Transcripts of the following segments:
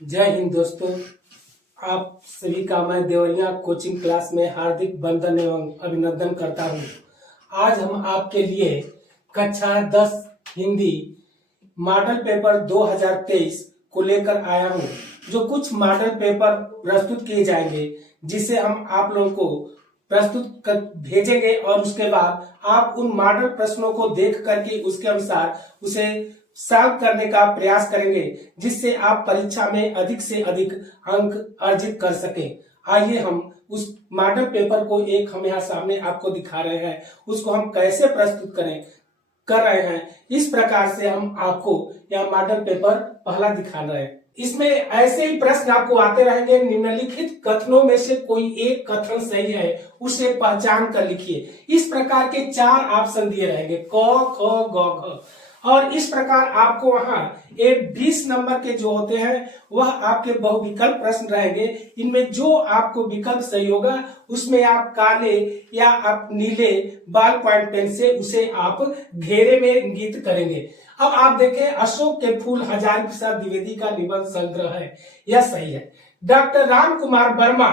जय हिंद दोस्तों। आप सभी का मैं देवरिया कोचिंग क्लास में हार्दिक वंदन एवं अभिनंदन करता हूं। आज हम आपके लिए कक्षा 10 हिंदी मॉडल पेपर 2023 को लेकर आया हूं, जो कुछ मॉडल पेपर प्रस्तुत किए जाएंगे, जिसे हम आप लोगों को प्रस्तुत कर भेजेंगे और उसके बाद आप उन मॉडल प्रश्नों को देख करके उसके अनुसार उसे सॉल्व करने का प्रयास करेंगे, जिससे आप परीक्षा में अधिक से अधिक अंक अर्जित कर सकें। आइए हम उस मॉडल पेपर को हम यहाँ सामने आपको दिखा रहे हैं, उसको हम कैसे प्रस्तुत कर रहे हैं। इस प्रकार से हम आपको यह मॉडल पेपर पहला दिखा रहे हैं। इसमें ऐसे ही प्रश्न आपको आते रहेंगे। निम्नलिखित कथनों में से कोई एक कथन सही है, उसे पहचान कर लिखिए। इस प्रकार के 4 ऑप्शन दिए रहेंगे, क, ख, ग, घ। और इस प्रकार आपको वहां 20 नंबर के जो होते हैं वह आपके बहुविकल्प प्रश्न रहेंगे। इनमें जो आपको विकल्प सही होगा उसमें आप काले या आप नीले बॉल पॉइंट पेन से उसे आप घेरे में इंगित करेंगे। अब आप देखें, अशोक के फूल हजारी प्रसाद द्विवेदी का निबंध संग्रह है, यह सही है। डॉक्टर राम कुमार वर्मा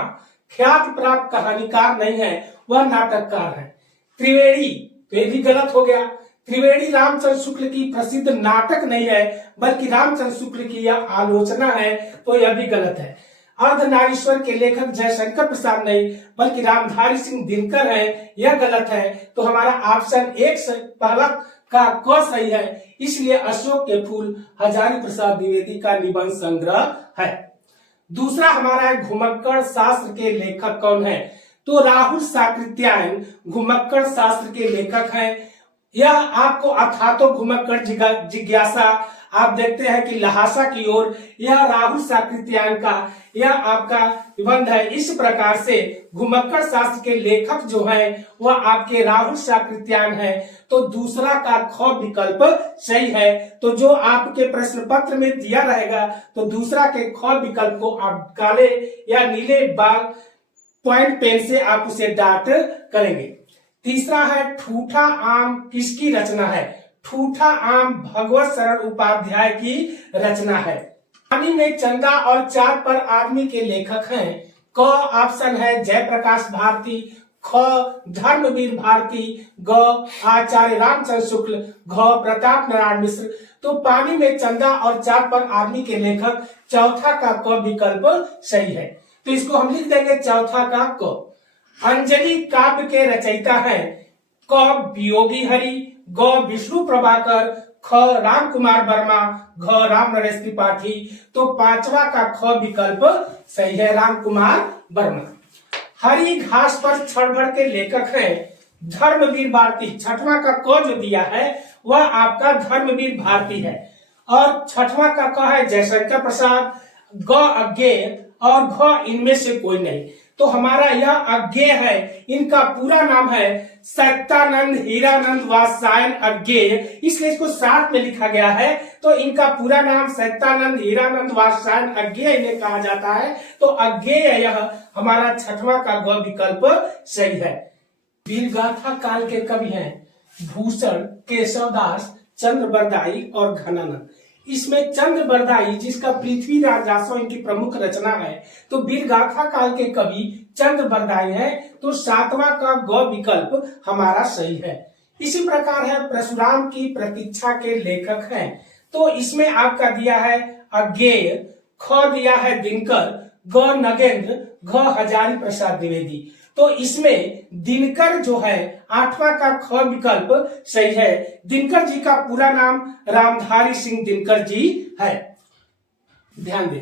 ख्याति प्राप्त कहानीकार नहीं है, वह नाटककार है। त्रिवेणी, तो ये भी गलत हो गया। त्रिवेणी रामचंद्र शुक्ल की प्रसिद्ध नाटक नहीं है, बल्कि रामचंद्र शुक्ल की यह आलोचना है, तो यह भी गलत है। अर्धनारीश्वर के लेखक जयशंकर प्रसाद नहीं, बल्कि रामधारी सिंह दिनकर है, यह गलत है। तो हमारा ऑप्शन 1 पहला का क सही है। इसलिए अशोक के फूल हजारी प्रसाद द्विवेदी का निबंध संग्रह है। दूसरा हमारा है, घुमक्कड़ शास्त्र के लेखक कौन है? तो राहुल साकृत्यायन घुमक्कड़ शास्त्र के लेखक हैं। यह आपको अथातो घुमक्कड़ जिज्ञासा, आप देखते हैं कि लहासा की ओर, यह राहुल साकृत्यायन का यह आपका निबंध है। इस प्रकार से घुमक्कड़ शास्त्र के लेखक जो हैं वह आपके राहुल साकृत्यायन है। तो दूसरा का ख विकल्प सही है। तो जो आपके प्रश्न पत्र में दिया रहेगा, तो दूसरा के ख विकल्प को आप काले या नीले बॉल पॉइंट पेन से आप उसे डॉट करेंगे। तीसरा है, ठूठा आम किसकी रचना है? ठूठा आम भगवत शरण उपाध्याय की रचना है। कहानी में चंदा और 4 पर आदमी के लेखक हैं। क ऑप्शन है जयप्रकाश भारती, ख धर्मवीर भारती, ग आचार्य रामचंद्र शुक्ल, घ प्रताप नारायण मिश्र। तो पानी में चंदा और 4 पर आदमी के लेखक, चौथा का क विकल्प सही है। तो इसको हम लिख देंगे चौथा का क। अंजलि काव्य के रचयिता हैं, क वियोगी हरि, ग विष्णु प्रभाकर, ख राम कुमार वर्मा, घ राम नरेश त्रिपाठी। तो पांचवा का ख विकल्प सही है, राम कुमार वर्मा। हरी घास पर क्षणभर के लेखक हैं, धर्मवीर भारती। छठवां का क जो दिया है वह आपका धर्मवीर भारती है। और छठवां का क है जयशंकर प्रसाद, ग अज्ञेय और घ इनमें से कोई नहीं। तो हमारा यह अज्ञेय है, इनका पूरा नाम है सत्यानंद हीरानंद वात्स्यायन अज्ञेय, इसलिए इसको साथ में लिखा गया है। तो इनका पूरा नाम सत्यानंद हीरानंद वात्स्यायन अज्ञेय इन्हें कहा जाता है। तो अज्ञेय यह हमारा छठवां का ग विकल्प सही है। वीरगाथा काल के कवि हैं भूषण, केशवदास, चंद्र बरदाई और घनानंद। इसमें चंद्र बरदाई, जिसका पृथ्वी राजस्व इनकी प्रमुख रचना है, तो वीरगाथा काल के कवि चंद्र बरदाई है। तो 7वां का ग विकल्प हमारा सही है। इसी प्रकार है, परशुराम की प्रतीक्षा के लेखक हैं। तो इसमें आपका दिया है अज्ञेय, ख दिया है दिनकर, ग नगेंद्र, घ हजारी प्रसाद द्विवेदी। तो इसमें दिनकर जो है 8वां का ख विकल्प सही है। दिनकर जी का पूरा नाम रामधारी सिंह दिनकर जी है। ध्यान दें,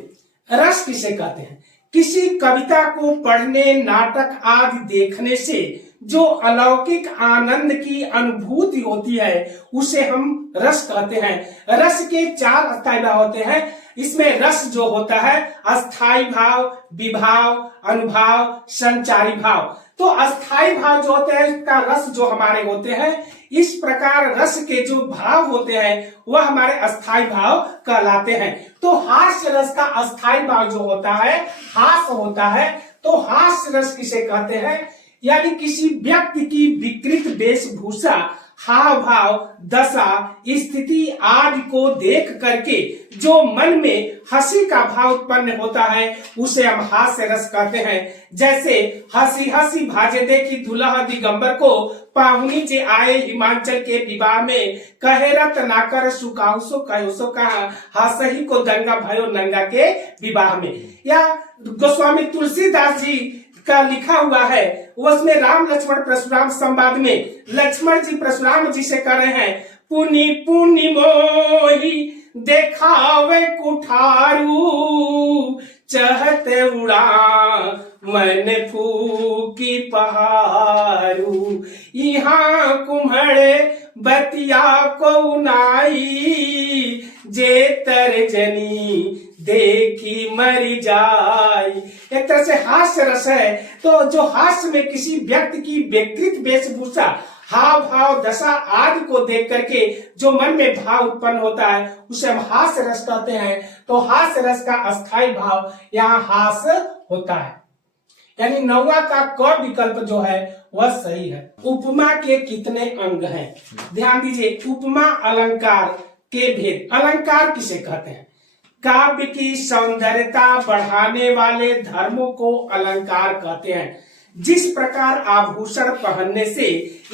रस किसे कहते हैं? किसी कविता को पढ़ने, नाटक आदि देखने से जो अलौकिक आनंद की अनुभूति होती है उसे हम रस कहते हैं। रस के 4 अस्थायी भाव होते हैं। इसमें रस जो होता है अस्थाई भाव, विभाव, अनुभाव, संचारी भाव। तो अस्थाई भाव जो होते हैं इसका रस जो हमारे होते हैं, इस प्रकार रस के जो भाव होते हैं वह हमारे अस्थाई भाव कहलाते हैं। तो हास्य रस का अस्थाई भाव जो होता है हास होता है। तो हास्य रस किसे कहते हैं? यानी किसी व्यक्ति की विकृत वेशभूषा हाव भाव, दशा, स्थिति आदि को देख करके जो मन में हंसी का भाव उत्पन्न होता है उसे हम हास्य रस कहते हैं। जैसे हंसी हंसी भाजे देखी दुल्हा दिगंबर को, पाहुनी जे आए हिमाचल के विवाह में, कहे रत ना कर सुकाऊ सो कहो सो कहा, हंसही को दंगा भयो नंगा के विवाह में। या गोस्वामी तुलसीदास जी का लिखा हुआ है, उसमें राम लक्ष्मण परशुराम संवाद में लक्ष्मण जी परशुराम जी से कर रहे हैं, पुनि पुनि मोही देखावे कुठारू, चहते उड़ा मन फूकी पहारू, यहाँ कुम्हड़े बतिया को नाई, जे तर्जनी देखी मरी जाई। एक तरह से हास्य रस है। तो जो हास्य में किसी व्यक्ति की व्यक्तिगत वेशभूषा, हाव भाव, दशा आदि को देख करके जो मन में भाव उत्पन्न होता है उसे हम हास्य रस कहते हैं। तो हास्य रस का अस्थायी भाव यहाँ हास्य होता है, यानी नौवा का क विकल्प जो है वह सही है। उपमा के कितने अंग हैं? ध्यान दीजिए, उपमा अलंकार के भेद। अलंकार किसे कहते हैं? काव्य की सौंदर्यता बढ़ाने वाले धर्मों को अलंकार कहते हैं। जिस प्रकार आभूषण पहनने से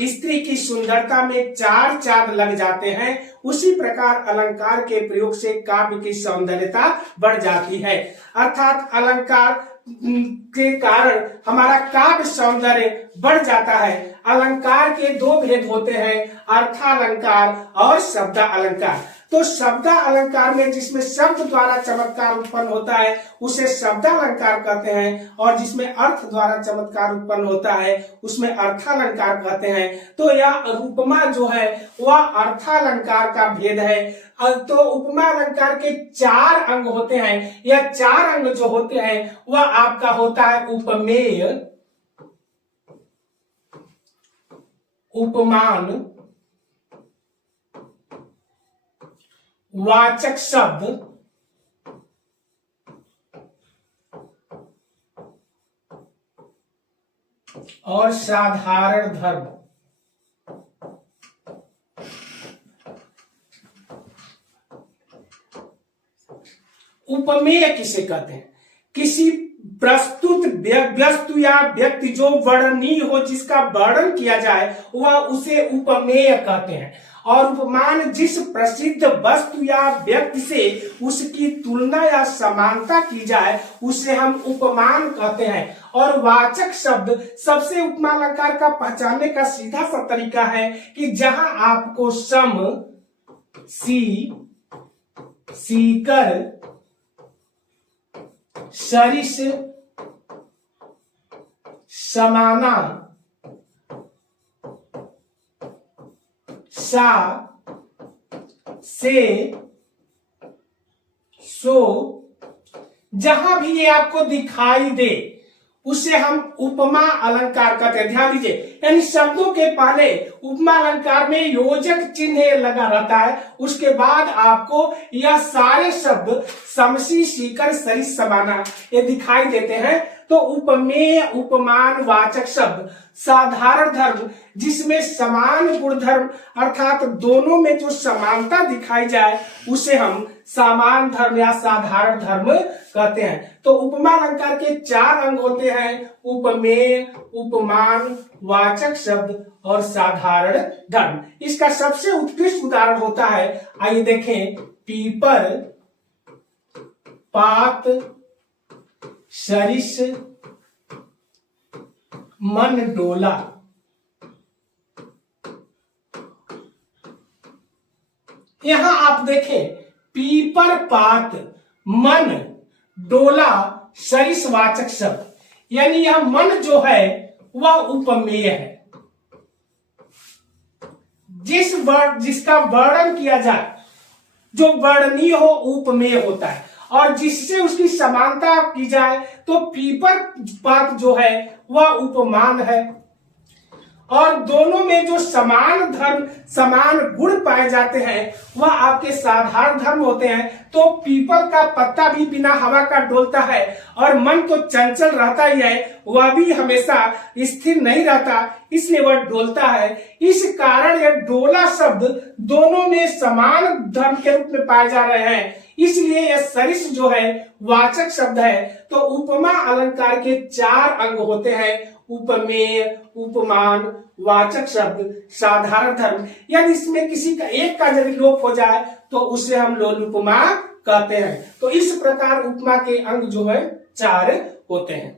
स्त्री की सुंदरता में चार चांद लग जाते हैं, उसी प्रकार अलंकार के प्रयोग से काव्य की सौंदर्यता बढ़ जाती है। अर्थात अलंकार के कारण हमारा काव्य सौंदर्य बढ़ जाता है। अलंकार के दो भेद होते हैं, अर्थालंकार और शब्दालंकार। तो शब्दालंकार में जिसमें शब्द द्वारा चमत्कार उत्पन्न होता है उसे शब्दालंकार कहते हैं, और जिसमें अर्थ द्वारा चमत्कार उत्पन्न होता है उसमें अर्थालंकार कहते हैं। तो यह उपमा जो है वह अर्थालंकार का भेद है। तो उपमा अलंकार के चार अंग होते हैं। यह चार अंग जो होते हैं वह आपका होता है उपमेय, उपमान, वाचक शब्द, और साधारण धर्म। उपमेय किसे कहते हैं? किसी प्रस्तुत वस्तु या व्यक्ति जो वर्णनीय हो, जिसका वर्णन किया जाए वह उसे उपमेय कहते हैं। और उपमान जिस प्रसिद्ध वस्तु या व्यक्ति से उसकी तुलना या समानता की जाए उसे हम उपमान कहते हैं। और वाचक शब्द सबसे उपमा अलंकार का पहचानने का सीधा सा तरीका है कि जहां आपको सम, सी, सीकर, सरिस, समाना, सा, से, सो, जहां भी ये आपको दिखाई दे उसे हम उपमा अलंकार कहते हैं। ध्यान दीजिए, यानी शब्दों के पहले उपमा अलंकार में योजक चिन्ह लगा रहता है, उसके बाद आपको यह सारे शब्द समसी, सीकर, सरिस, समाना ये दिखाई देते हैं। तो उपमेय, उपमान, वाचक शब्द, साधारण धर्म जिसमें समान गुणधर्म अर्थात दोनों में जो समानता दिखाई जाए उसे हम समान धर्म या साधारण धर्म कहते हैं। तो उपमा अलंकार के चार अंग होते हैं, उपमेय, उपमान, वाचक शब्द और साधारण धर्म। इसका सबसे उत्कृष्ट उदाहरण होता है, आइए देखें, पीपर, पात, सरिस, मन डोला। यहां आप देखें, पीपर, पात, मन डोला, सरिस वाचक शब्द, यानी यह मन जो है वह उपमेय है। जिसका वर्णन किया जाए, जो वर्णनीय हो उपमेय होता है, और जिससे उसकी समानता की जाए तो पीपर पात जो है वह उपमान है। और दोनों में जो समान धर्म समान गुण पाए जाते हैं वह आपके साधारण धर्म होते हैं। तो पीपल का पत्ता भी बिना हवा का डोलता है और मन तो चंचल रहता ही है, वह भी हमेशा स्थिर नहीं रहता, इसलिए वह डोलता है। इस कारण यह डोला शब्द दोनों में समान धर्म के रूप में पाए जा रहे हैं, इसलिए यह सरिस जो है वाचक शब्द है। तो उपमा अलंकार के 4 अंग होते हैं, उपमेय, उपमान, वाचक शब्द, साधारण धर्म। यदि इसमें किसी का एक का यदि लोप हो जाए तो उसे हम लोलुपमा कहते हैं। तो इस प्रकार उपमा के अंग जो है 4 होते हैं।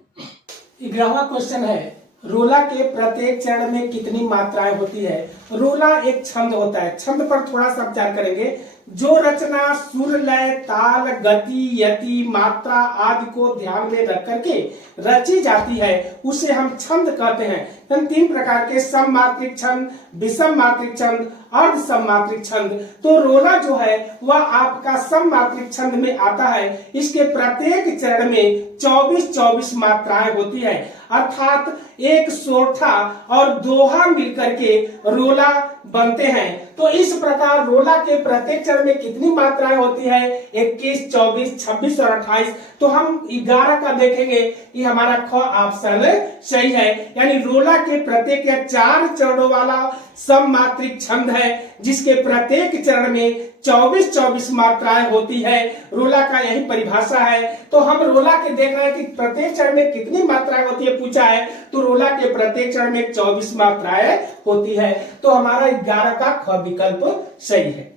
11वां क्वेश्चन है, रोला के प्रत्येक चरण में कितनी मात्राएं होती है? रोला एक छंद होता है। छंद पर थोड़ा सा विचार करेंगे। जो रचना सुर, लय, ताल, गति, यति, मात्रा आदि को ध्यान में रख करके रची जाती है उसे हम छंद कहते हैं। 3 प्रकार के सममात्रिक छंद, विषम मात्रिक छंद, अर्ध सममात्रिक छंद। तो रोला जो है वह आपका सममात्रिक छंद में आता है। इसके प्रत्येक चरण में 24-24 मात्राएं होती है, अर्थात एक सोरठा और दोहा मिलकर के रोला बनते हैं। तो इस प्रकार रोला के प्रत्येक चरण में कितनी मात्राएं होती है? 21, 24, 26 और 28। तो हम 11 का देखेंगे, ये हमारा ख ऑप्शन सही है। यानी रोला के प्रत्येक या 4 चरणों वाला सममात्रिक छंद है जिसके प्रत्येक चरण में 24-24 मात्राएं होती है। रोला का यही परिभाषा है। तो हम रोला के देख रहे हैं कि प्रत्येक चरण में कितनी मात्राएं होती है पूछा है, तो रोला के प्रत्येक चरण में 24 मात्राएं होती है। तो हमारा 11 का ख विकल्प सही है।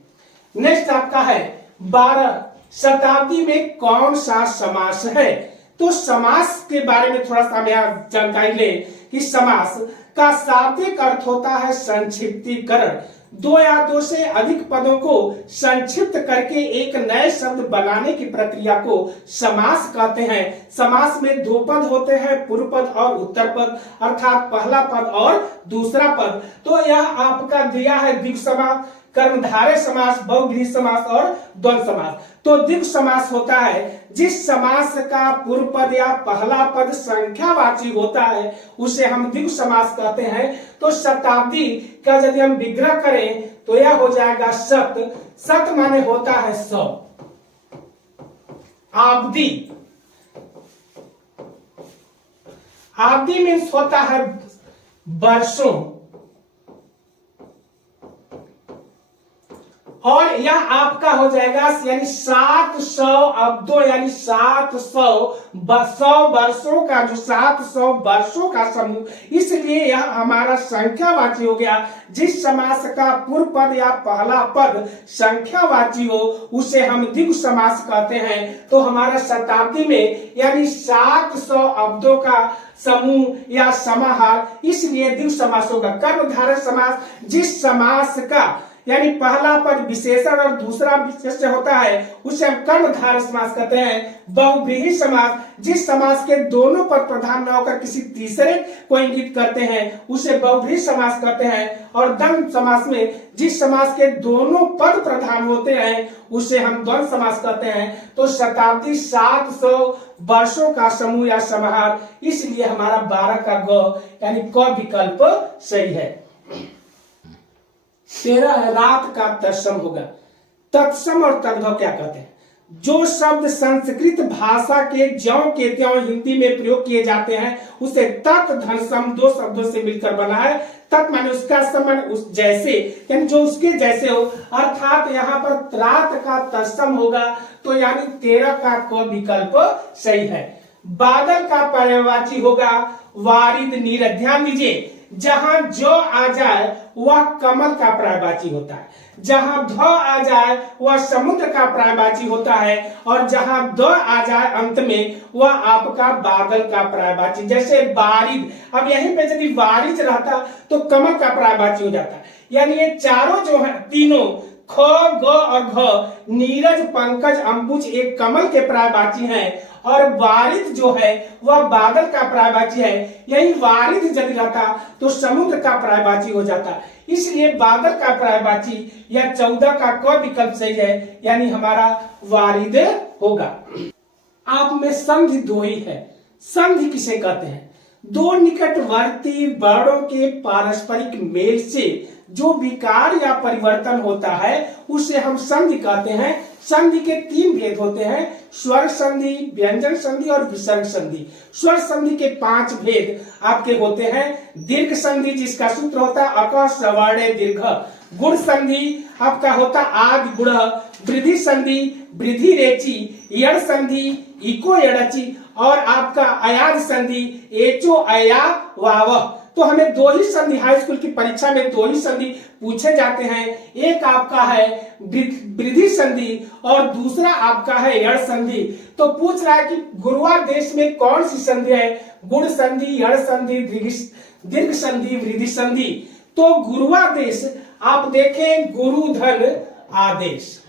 नेक्स्ट आपका है 12, शताब्दी में कौन सा समास है? तो समास के बारे में थोड़ा सा हम जानकारी ले कि समास का शाब्दिक अर्थ होता है संक्षिप्तीकरण। 2 या 2 से अधिक पदों को संक्षिप्त करके एक नए शब्द बनाने की प्रक्रिया को समास कहते हैं। समास में 2 पद होते हैं, पूर्व पद और उत्तर पद, अर्थात पहला पद और दूसरा पद। तो यह आपका दिया है द्विगु समास, कर्मधारय समास, बहुव्रीहि समास और द्वंद्व समास। तो द्विगु समास होता है जिस समास का पूर्व पद या पहला पद संख्यावाची होता है उसे हम द्विगु समास कहते हैं। तो शताब्दी का यदि हम विग्रह करें तो यह हो जाएगा शत। शत माने होता है 100। आब्दी, आब्दी मीन्स होता है वर्षों, और यह आपका हो जाएगा यानी 700 अब्दों यानी 700 वर्षों का जो 700 वर्षों का समूह, इसलिए यह हमारा संख्यावाची हो गया। जिस समास का पूर्व पद या पहला पद संख्यावाची हो उसे हम द्विगु समास कहते हैं। तो हमारा शताब्दी में यानी 700 अब्दों का समूह या समाहार, इसलिए द्विगु समास होगा। कर्मधारय समास जिस समास का यानी पहला पद विशेषण और दूसरा विशेष्य होता है उसे हम कर्मधारय समास कहते हैं। बहुव्रीहि समास जिस समास के दोनों पद प्रधान न होकर किसी तीसरे को इंगित करते हैं उसे बहुव्रीहि समास कहते हैं। और द्वंद्व समास में जिस समास के दोनों पद प्रधान होते हैं उसे हम द्वंद्व समास कहते हैं। तो शताब्दी 700 वर्षों का समूह या समाहार, इसलिए हमारा 12 का ग यानी क विकल्प सही है। 13 है रात का तत्सम होगा। तत्सम और तद्भव क्या कहते हैं? जो शब्द संस्कृत भाषा के ज्यों के त्यों हिंदी में प्रयोग किए जाते हैं उसे तत् धन सम 2 शब्दों से मिलकर बना है। तत् माने उसका समान, उस जैसे, यानी जो उसके जैसे हो, अर्थात यहाँ पर रात का तत्सम होगा। तो यानी 13 का क विकल्प सही है। बादल का पर्यायवाची होगा वारिद नीरद। ध्यान दीजिए, जहां जो आ जाए वह कमल का पर्यायवाची होता है, जहां ध आ जाए वह समुद्र का पर्यायवाची होता है, और जहां द आ जाए अंत में वह आपका बादल का पर्यायवाची। जैसे बारिद, अब यहीं पे यदि बारिश रहता तो कमल का पर्यायवाची हो जाता। यानी ये चारों जो है तीनों ख, ग और घ, नीरज, पंकज, अंबुज एक कमल के पर्यायवाची हैं, और वारिद जो है वह बादल का पर्यायवाची है। यही वारिद यदि रहता तो समुद्र का पर्यायवाची हो जाता, इसलिए बादल का पर्यायवाची या 14 का क विकल्प सही है, यानी हमारा वारिद होगा। आप में संधि 2 ही है। संधि किसे कहते हैं? दो निकटवर्ती वर्णों के पारस्परिक मेल से जो विकार या परिवर्तन होता है उसे हम संधि कहते हैं। संधि के तीन भेद होते हैं, स्वर संधि, व्यंजन संधि और विसर्ग संधि। स्वर संधि के 5 भेद आपके होते हैं। दीर्घ संधि जिसका सूत्र होता है अक सवर्णे दीर्घ। गुण संधि आपका होता आदि गुण। वृद्धि संधि वृद्धि रेची। यण संधि इको यड़ची। और आपका अयाद संधि एचो अया वाव। तो हमें 2 ही संधि हाई स्कूल की परीक्षा में 2 ही संधि पूछे जाते हैं। एक आपका है वृद्धि संधि और दूसरा आपका है यण संधि। तो पूछ रहा है कि गुरुवादेश में कौन सी संधि है? गुण संधि, यण संधि, दीर्घ संधि, वृद्धि संधि। तो गुरुवादेश आप देखें गुरुधन आदेश,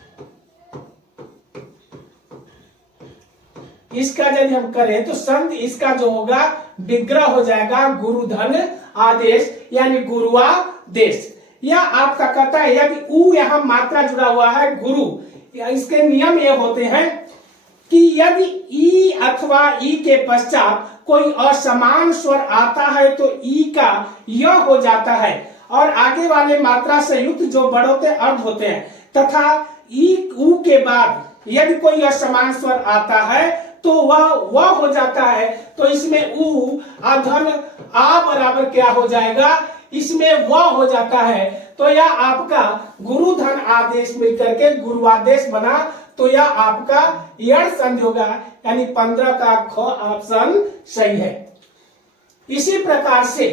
इसका यदि हम करें तो संधि इसका जो होगा विग्रह हो जाएगा गुरुधन आदेश यानी गुरुवादेश। यह आपका कहता है यदि उ यहां मात्रा जुड़ा हुआ है गुरु, इसके नियम ये होते हैं कि यदि ई अथवा ई के पश्चात कोई असमान स्वर आता है तो ई का य हो जाता है और आगे वाले मात्रा से युक्त जो बढ़ोते अर्ध होते हैं, तथा ई उ के बाद यदि कोई असमान स्वर आता है तो वह हो जाता है। तो इसमें उ अधन आ बराबर क्या हो जाएगा? इसमें वह हो जाता है। तो यह आपका गुरुधन आदेश मिलकर के गुरुवादेश बना। तो यह आपका यण संधि होगा यानी 15 का ख ऑप्शन सही है। इसी प्रकार से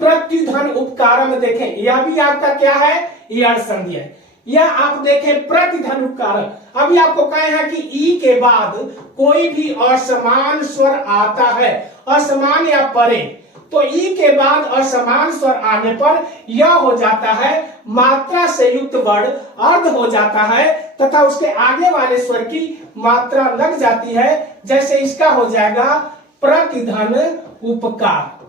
प्रत्युधन उपकार में देखें, यह भी आपका क्या है? यण संधि है। यह आप देखें प्रतिधन उपकार। अभी आपको कहे हैं कि ई के बाद कोई भी असमान स्वर आता है, असमान या परे, तो ई के बाद असमान स्वर आने पर यह हो जाता है मात्रा से युक्त वर्ण अर्ध हो जाता है तथा उसके आगे वाले स्वर की मात्रा लग जाती है। जैसे इसका हो जाएगा प्रतिधन उपकार।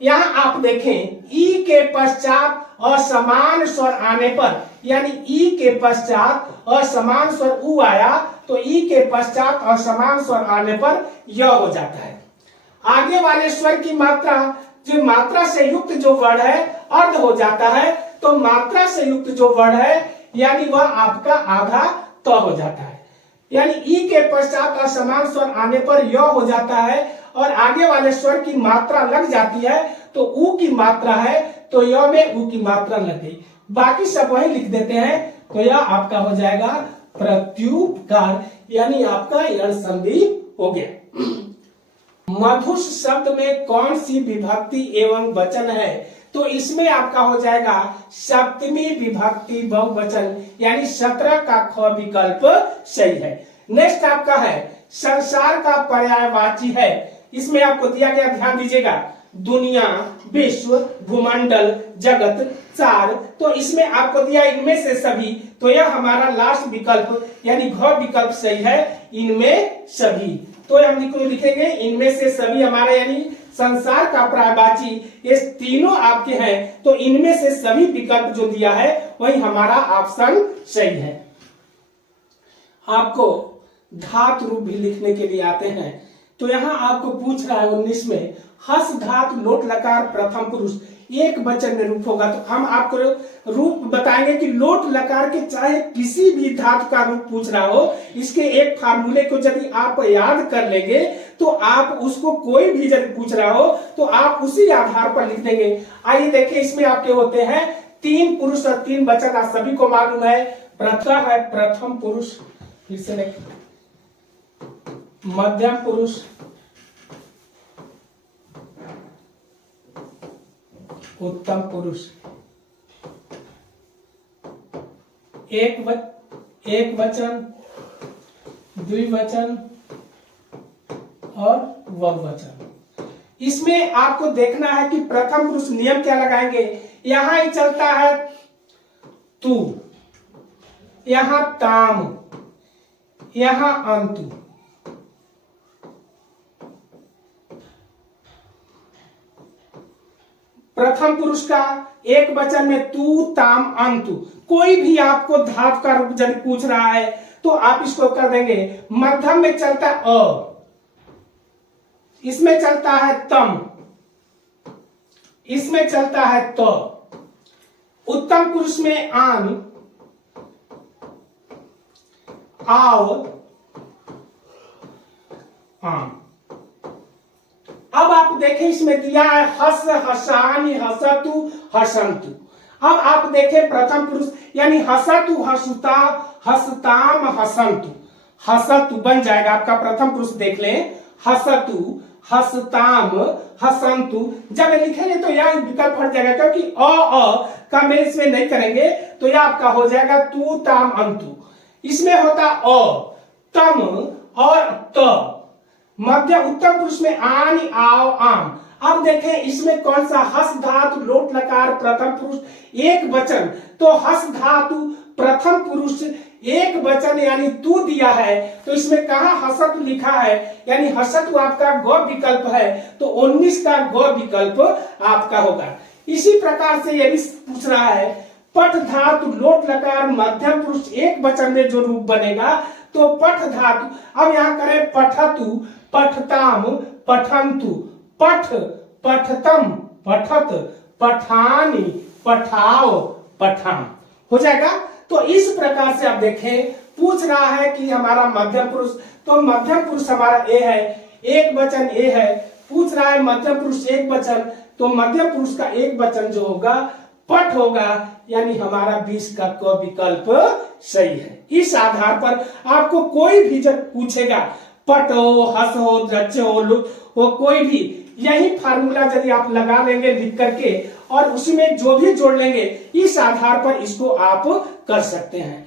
यहां आप देखें ई के पश्चात असमान स्वर आने पर यानी ई के पश्चात असमान स्वर उ आया तो ई के पश्चात असमान स्वर आने पर यह हो जाता है। आगे वाले स्वर की मात्रा जो मात्रा से युक्त जो वर्ण है अर्ध हो जाता है। तो मात्रा से युक्त जो वर्ण है यानी वह आपका आधा त हो जाता है। यानी ई के पश्चात असमान स्वर आने पर य हो जाता है और आगे वाले स्वर की मात्रा लग जाती है तो उ की मात्रा है तो य में उ की मात्रा लग गई। बाकी सब वही लिख देते हैं तो यह आपका हो जाएगा प्रत्युपकार यानी आपका यण संधि हो गया। मधुष शब्द में कौन सी विभक्ति एवं वचन है? तो इसमें आपका हो जाएगा सप्तमी विभक्ति बहुवचन यानी 17 का ख विकल्प सही है। नेक्स्ट आपका है संसार का पर्यायवाची है। इसमें आपको दिया गया, ध्यान दीजिएगा, दुनिया, विश्व, भूमंडल, जगत, चार। तो इसमें आपको दिया इनमें से सभी, तो यह हमारा लास्ट विकल्प यानी घ विकल्प सही है, इनमें सभी। तो हम लिखेंगे इनमें से सभी हमारा यानी संसार का पर्यायवाची ये तीनों आपके हैं तो इनमें से सभी विकल्प जो दिया है वही हमारा ऑप्शन सही है। आपको धातु रूप भी लिखने के लिए आते हैं तो यहाँ आपको पूछ रहा है 19 में हस धातु लोट लकार प्रथम पुरुष एक वचन में रूप होगा। तो हम आपको रूप बताएंगे कि लोट लकार के चाहे किसी भी धातु का रूप पूछ रहा हो, इसके एक फार्मूले को यदि आप याद कर लेंगे तो आप उसको कोई भी यदि पूछ रहा हो तो आप उसी आधार पर लिख देंगे। आइए देखिए, इसमें आपके होते हैं 3 पुरुष और 3 वचन। आप सभी को मालूम है, प्रथम है प्रथम पुरुष, फिर से मध्यम पुरुष, उत्तम पुरुष, एक वचन, द्विवचन और बहुवचन। इसमें आपको देखना है कि प्रथम पुरुष नियम क्या लगाएंगे। यहां ही चलता है तू, यहां ताम, यहां अंतु। प्रथम पुरुष का एक वचन में तू ताम अंतु। कोई भी आपको धातु का रूप यदि पूछ रहा है तो आप इसको कर देंगे। मध्यम में चलता अ, इसमें चलता है तम, इसमें चलता है तो। उत्तम पुरुष में आन, आओ, आम। अब आप देखें इसमें दिया है हस, हसानी, हसतु, हसंतु। अब आप देखें प्रथम पुरुष यानी हसतु, हसुता, हसताम, हसंतु। हसतु बन जाएगा आपका प्रथम पुरुष, देख लें, हसतु, हसताम, हसंतु। जब लिखेंगे तो यह विकल्प हट जाएगा, क्योंकि अ का मेल इसमें नहीं करेंगे तो यह आपका हो जाएगा तू, ताम, अंतु। इसमें होता अ, तम और त। मध्य उत्तम पुरुष में आनी, आओ, आम। अब देखें इसमें कौन सा हस धातु, लोट लकार, प्रथम पुरुष एक वचन। तो हस धातु प्रथम पुरुष एक वचन यानी तू दिया है, तो इसमें कहा हसत लिखा है, यानी हसत आपका ग विकल्प है, तो 19 का ग विकल्प आपका होगा। इसी प्रकार से ये भी पूछ रहा है पठ धातु लोट लकार मध्यम पुरुष एक वचन में जो रूप बनेगा, तो पठ धातु। अब यहाँ करें पठतु, पठताम, पठंतु, पठ, पठतम, पठत, पठानी, पठाओ, पठाम हो जाएगा। तो इस प्रकार से आप देखें पूछ रहा है कि हमारा मध्यम पुरुष, तो मध्यम पुरुष हमारा ए है, एक वचन ए है। पूछ रहा है मध्यम पुरुष एक वचन, तो मध्यम पुरुष का एक वचन जो होगा पठ होगा, यानी हमारा 20 का क विकल्प सही है। इस आधार पर आपको कोई भी जब पूछेगा, पट हो, हस हो, द्रच हो, लुट हो, कोई भी यही फार्मूला यदि आप लगा लेंगे लिख करके और उसमें जो भी जोड़ लेंगे, इस आधार पर इसको आप कर सकते हैं।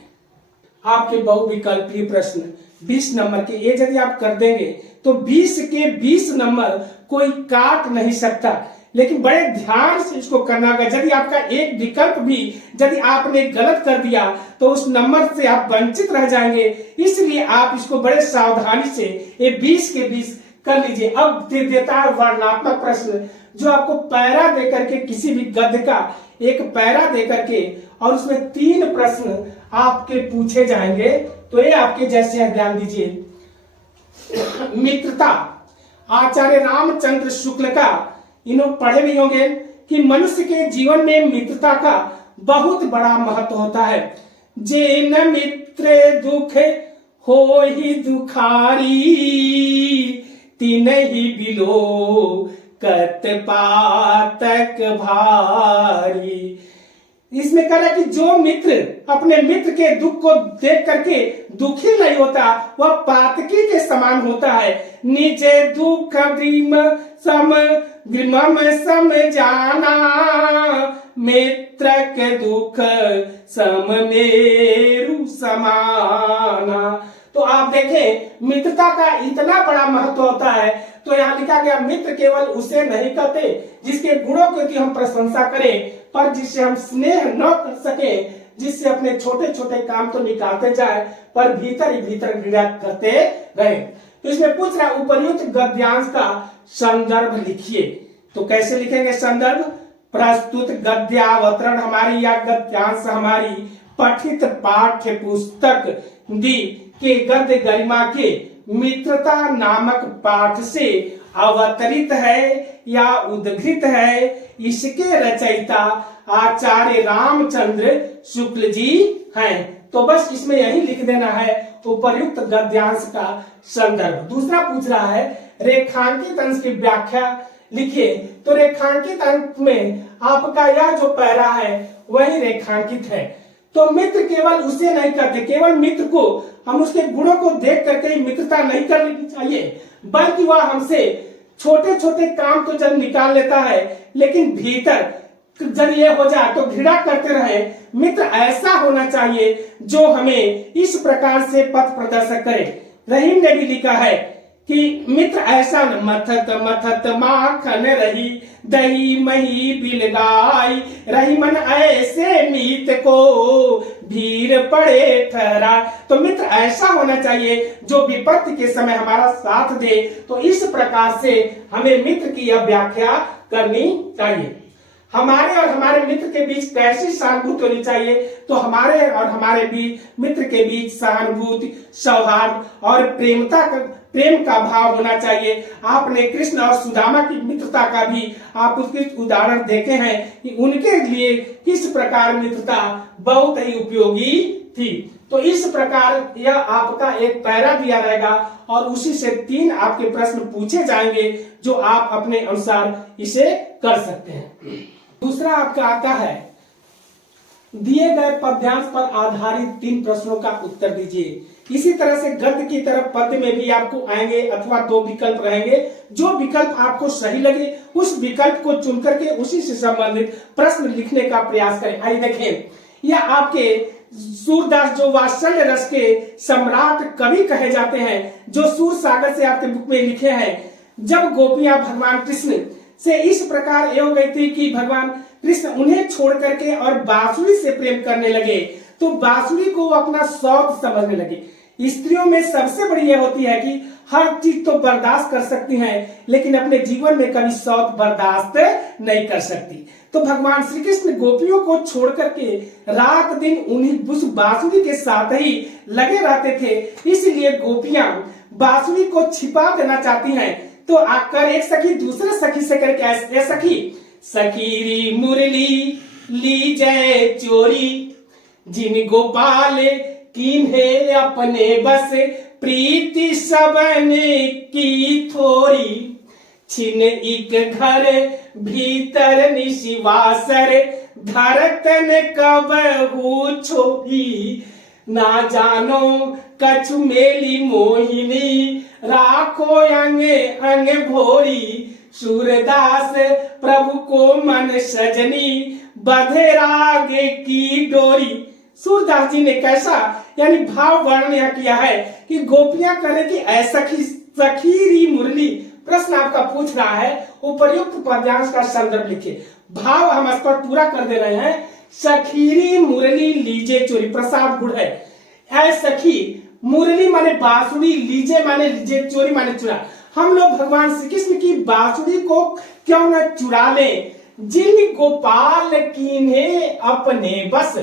आपके बहुविकल्पीय प्रश्न 20 नंबर के ये यदि आप कर देंगे तो 20 के 20 नंबर कोई काट नहीं सकता, लेकिन बड़े ध्यान से इसको करना होगा। यदि आपका एक विकल्प भी यदि आपने गलत कर दिया तो उस नंबर से आप वंचित रह जाएंगे, इसलिए आप इसको बड़े सावधानी से ये 20 के 20 कर लीजिए। अब दे देता है वर्णनात्मक प्रश्न, जो आपको पैरा देकर के किसी भी गद्य का एक पैरा देकर के और उसमें 3 प्रश्न आपके पूछे जाएंगे, तो ये आपके जैसे हैं, ध्यान दीजिए। मित्रता, आचार्य रामचंद्र शुक्ल का, इन्होंने पढ़े भी होंगे कि मनुष्य के जीवन में मित्रता का बहुत बड़ा महत्व होता है। जे न मित्र दुख हो ही दुखारी, तीन ही बिलो कत पातक भारी। इसमें कह रहा है कि जो मित्र अपने मित्र के दुख को देख करके दुखी नहीं होता, वह पातकी के समान होता है। निजे दुख ग्रीम सम जाना, मित्र के दुख सम मेरु समाना। तो आप देखें मित्रता का इतना बड़ा महत्व होता है। तो यहाँ लिखा गया मित्र केवल उसे नहीं कहते जिसके गुणों की हम प्रशंसा करें, पर जिससे हम स्नेह न कर सके, जिससे अपने छोटे छोटे काम तो निकालते जाए पर भीतर ही भीतर घृणा करते रहे। तो इसमें पूछ रहा उपर्युक्त गद्यांश का संदर्भ लिखिए। तो कैसे लिखेंगे संदर्भ? प्रस्तुत गद्यावतरण हमारी या गद्यांश हमारी पठित पाठ्य पुस्तक दी के गद्य गरिमा के मित्रता नामक पाठ से अवतरित है या उद्धृत है। इसके रचयिता आचार्य रामचंद्र शुक्ल जी हैं। तो बस इसमें यही लिख देना है उपर्युक्त गद्यांश का संदर्भ। दूसरा पूछ रहा है रेखांकित अंश की व्याख्या लिखिए। तो रेखांकित अंश में आपका यह जो पैरा है वही रेखांकित है। तो मित्र केवल उसे नहीं करते, केवल मित्र को हम उसके गुणों को देख करके मित्रता नहीं करनी चाहिए, बल्कि वह हमसे छोटे छोटे काम तो जब निकाल लेता है, लेकिन भीतर जब ये हो जाए तो घृणा करते रहे। मित्र ऐसा होना चाहिए जो हमें इस प्रकार से पथ प्रदर्शक करे। रहीम ने भी लिखा है कि मित्र ऐसा मथत मथत माखन रही, दही मही बिलगाई, रही मन ऐसे मीत को भीड़ पड़े ठहरा। तो मित्र ऐसा होना चाहिए जो विपत्ति के समय हमारा साथ दे। तो इस प्रकार से हमें मित्र की यह व्याख्या करनी चाहिए। हमारे और हमारे मित्र के बीच कैसी सहानुभूति होनी चाहिए, तो हमारे और हमारे बीच मित्र के बीच सहानुभूति, सौहार्द और प्रेम का भाव होना चाहिए। आपने कृष्ण और सुदामा की मित्रता का भी आप उसके उदाहरण देखे हैं कि उनके लिए किस प्रकार मित्रता बहुत ही उपयोगी थी। तो इस प्रकार यह आपका एक पैरा दिया रहेगा और उसी से 3 आपके प्रश्न पूछे जाएंगे जो आप अपने अनुसार इसे कर सकते हैं। दूसरा आपका आता है, दिए गए पद्यांश पर आधारित 3 प्रश्नों का उत्तर दीजिए। इसी तरह से गद्य की तरफ पद्य में भी आपको आएंगे अथवा 2 विकल्प रहेंगे। जो विकल्प आपको सही लगे उस विकल्प को चुन करके उसी से संबंधित प्रश्न लिखने का प्रयास करें। आइए देखें, यह आपके सूरदास जो वात्सल्य रस के सम्राट कवि कहे जाते हैं, जो सूर सागर से आपके बुक में लिखे हैं। जब गोपियां भगवान कृष्ण से इस प्रकार हो गई थी कि भगवान कृष्ण उन्हें छोड़ करके और बांसुरी से प्रेम करने लगे, तो बांसुरी को अपना शौक समझने लगे। स्त्रियों में सबसे बड़ी यह होती है कि हर चीज तो बर्दाश्त कर सकती हैं, लेकिन अपने जीवन में कभी शौक बर्दाश्त नहीं कर सकती। तो भगवान श्री कृष्ण गोपियों को छोड़ करके रात दिन उन्हीं उस बांसुरी के साथ ही लगे रहते थे, इसलिए गोपियां बांसुरी को छिपा देना चाहती हैं। तो आकर एक सखी दूसरे सखी से करके ऐसे, सखी सखीरी मुरली ली जय चोरी, जिन गोपाल किन्हे अपने बस, प्रीति सबन की थोरी, छिन एक घर भीतर निशिवासर, धरतन कबहू छोही, ना जानो कछु मेली मोहिनी, राखो अंग अंग भोरी, सूरदास प्रभु को मन सजनी, बधे राग की डोरी। सूरदास जी ने कैसा यानी भाव वर्णन यह किया है कि गोपियां करें कि ऐसा सखीरी मुरली। प्रश्न आपका पूछ रहा है, उपर्युक्त पद्यांश का संदर्भ लिखिए। भाव हम इस पर पूरा कर दे रहे हैं। सखीरी मुरली लीजे चोरी, प्रसाद गुड़ है। ऐ सखी, मुरली माने बांसुरी, लीजे माने लीजे, चोरी माने चुरा। हम लोग भगवान श्री कृष्ण की बांसुरी को क्यों न चुरा लें, जिन गोपाल कीन्हे अपने बस।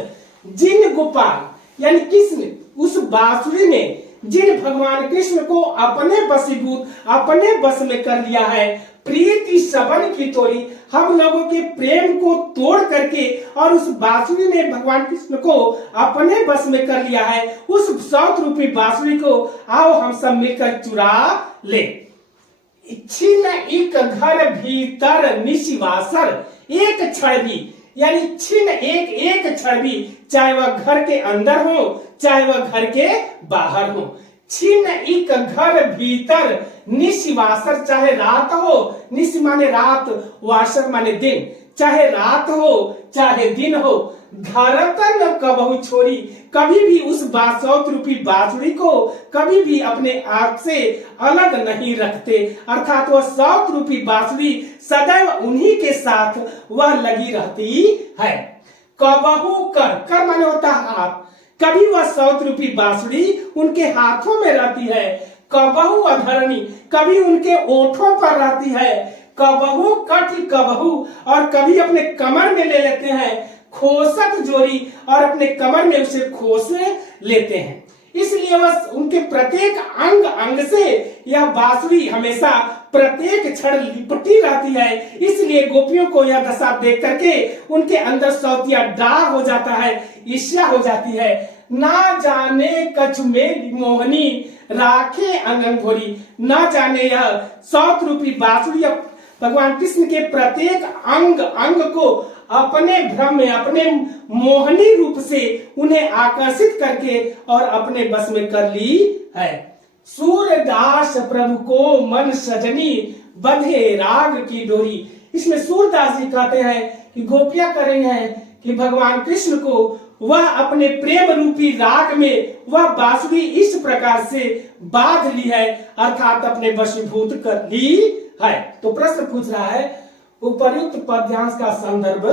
जिन गोपाल यानी कृष्ण, उस बांसुरी ने जिन भगवान कृष्ण को अपने वशीभूत अपने बस में कर लिया है, प्रीति सबन की तोड़ी, हम लोगों के प्रेम को तोड़ करके और उस बांसुरी ने भगवान कृष्ण को अपने बस में कर लिया है। उस सौत रूपी बांसुरी को आओ हम सब मिलकर चुरा ले। छिन एक घर भीतर निशिवासर, एक क्षण भी यानी छिन एक क्षण भी, चाहे वह घर के अंदर हो चाहे वह घर के बाहर हो। छिन एक घर भीतर निशिवासर, चाहे रात हो, निश माने रात, वासर माने दिन, चाहे रात हो चाहे दिन हो, धरतन कबहू छोरी, कभी भी उस बासौत रूपी बांसुरी को कभी भी अपने आप से अलग नहीं रखते। अर्थात वह सौत रूपी बांसुरी सदैव उन्हीं के साथ वह लगी रहती है। कबहू कर माने होता हाथ, कभी वह सौत रूपी बांसुरी उनके हाथों में रहती है। कबहू अधरणी, कभी उनके ओठों पर रहती है। कबहू कटी कबहू, और कभी अपने कमर में ले लेते हैं। खोसत जोरी, और अपने कमर में उसे खोस लेते हैं। इसलिए वह उनके प्रत्येक अंग अंग से यह बांसुरी हमेशा प्रत्येक क्षण लिपटी रहती है। इसलिए गोपियों को यह दशा देख करके उनके अंदर सौतिया डाह हो जाता है, ईर्ष्या हो जाती है। ना जाने कछु में मोहनी, राखे अंग भोरी, ना जाने यह सौत रूपी बांसुरी भगवान कृष्ण के प्रत्येक अंग अंग को अपने भ्रम में, अपने मोहनी रूप से उन्हें आकर्षित करके और अपने बस में कर ली है। सूरदास प्रभु को मन सजनी, बंधे राग की डोरी। इसमें सूरदास जी कहते हैं कि गोपियां कर रही हैं कि भगवान कृष्ण को वह अपने प्रेम रूपी राग में वह बांसुरी इस प्रकार से बांध ली है, अर्थात अपने वशीभूत कर ली है। तो प्रश्न पूछ रहा है, उपर्युक्त पद्यांश का संदर्भ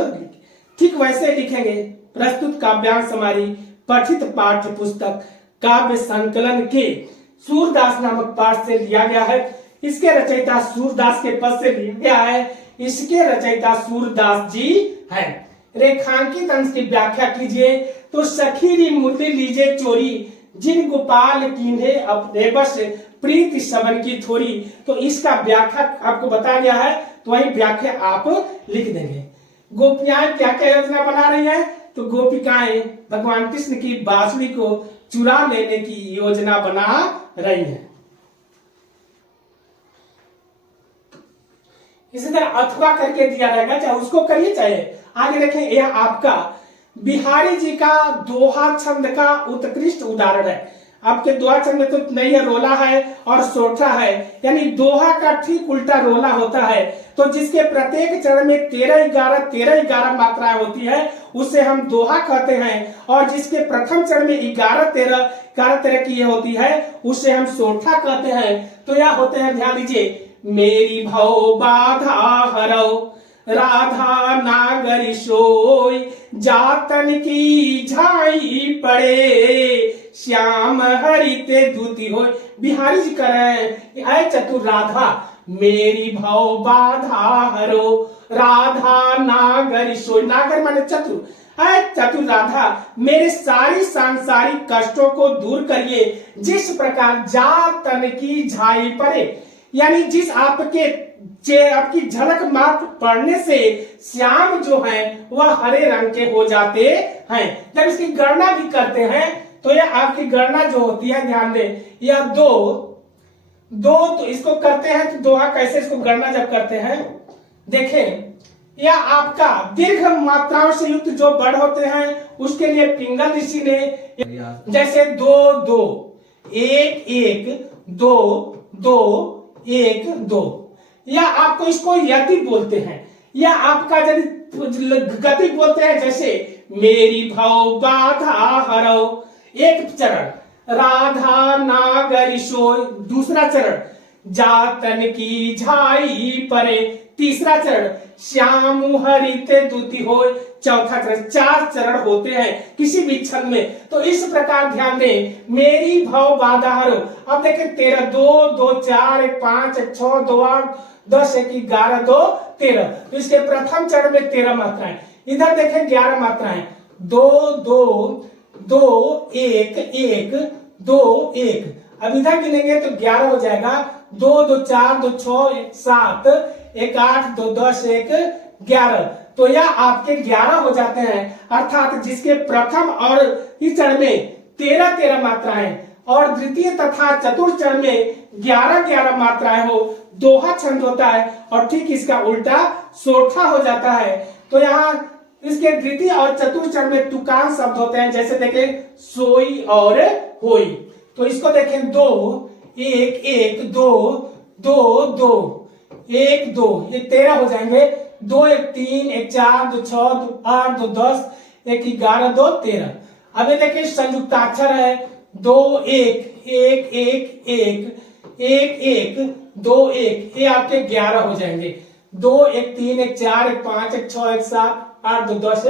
ठीक वैसे लिखेंगे। प्रस्तुत काव्यांश हमारी पठित पाठ्य पुस्तक काव्य संकलन के सूरदास नामक पाठ से लिया गया है। इसके रचयिता सूरदास के पद से लिया गया है। इसके रचयिता सूरदास जी हैं। रेखांकित अंश की व्याख्या कीजिए। तो सखीरी मुरली लीजे चोरी, जिन गोपाल कीन्हे अपने बस, प्रीति सबन की थोड़ी। तो इसका व्याख्या आपको बताया गया है, तो वही व्याख्या आप लिख देंगे। गोपियां क्या क्या योजना बना रही है? तो गोपिकाएं भगवान कृष्ण की बांसुरी को चुरा लेने की योजना बना रही हैं। इसी तरह अथवा करके दिया रहेगा, चाहे उसको करिए चाहे आगे देखें। यह आपका बिहारी जी का दोहा छंद का उत्कृष्ट उदाहरण है। आपके दोहा छंद में तो नहीं है, रोला है और सोठा है, यानी दोहा का ठीक उल्टा रोला होता है। तो जिसके प्रत्येक चरण में 13-11 मात्राएं होती है उसे हम दोहा कहते हैं, और जिसके प्रथम चरण में 11-13 की ये होती है उसे हम सोठा कहते हैं। तो यह होते हैं, ध्यान दीजिए, मेरी भव बाधा हरौ, राधा नागरी सोई, जातन की झाई पड़े, श्याम हरि ते दूती हो। बिहारी जी कह रहे हैं, ऐ चतुर राधा मेरी भव बाधा हरो, राधा नागरी सोई, नागर माने चतुर, ऐ चतुर राधा मेरे सारी सांसारिक कष्टों को दूर करिए, जिस प्रकार जातन की झाई पड़े, यानी जिस आपकी झलक मात्र पड़ने से श्याम जो है वह हरे रंग के हो जाते हैं। जब इसकी गणना भी करते हैं तो यह आपकी गणना जो होती है, ध्यान दें, यह दो तो इसको करते हैं। तो दोहा कैसे इसको गणना जब करते हैं, देखें, यह आपका दीर्घ मात्राओं से युक्त जो वर्ड होते हैं उसके लिए पिंगल ऋषि ने, जैसे 2-2, 1-1, 2-2, 1-2, या आपको इसको यति बोलते हैं, या आपका जब गति बोलते हैं, जैसे मेरी भव बाधा हरौ, एक चरण, राधा नागरी सोई, दूसरा चरण, जातन की झाई परे, तीसरा चरण, श्याम हरि ते दूती हो, चौथा चरण। 4 चरण होते हैं किसी भी छंद में। तो इस प्रकार ध्यान दें, मेरी भव बाधा हरो। अब देखें 13, 2-2, 4, 1, 5, 1, 6, 2, 8, 10, 1, 11, 2, 13। तो इसके प्रथम चरण में 13 मात्राएं, इधर देखें 11 मात्राएं, 2-2, 2, 1, 1, 2, 1। अब इधर गिनेंगे तो 11 हो जाएगा, 2-2, 4, 2, 6, 1, 7, 1, 8, 2, 10, 1, 11। तो यह आपके 11 हो जाते हैं, अर्थात जिसके प्रथम और इस चरण में 13-13 मात्राएं और द्वितीय तथा चतुर्थ चरण में 11-11 मात्राएं हो, दोहा छंद होता है, और ठीक इसका उल्टा सोठा हो जाता है। तो यहाँ इसके द्वितीय और चतुर्थ चरण में तुकान शब्द होते हैं, जैसे देखें सोई और होई। तो इसको देखें 2-1-1, 2-2-2, 1-2, ये 13 हो जाएंगे, 2-1-3, 1-4, 2-6, 2-8, 2-10, 1-11, 2-13। अब ये देखिए संयुक्ताक्षर है, 2-1-1-1-1, 1-1, 2-1, ये आपके 11 हो जाएंगे, 2-1-3, 1-4, 1-5, 1-6, 1-7, 8, 2, 10,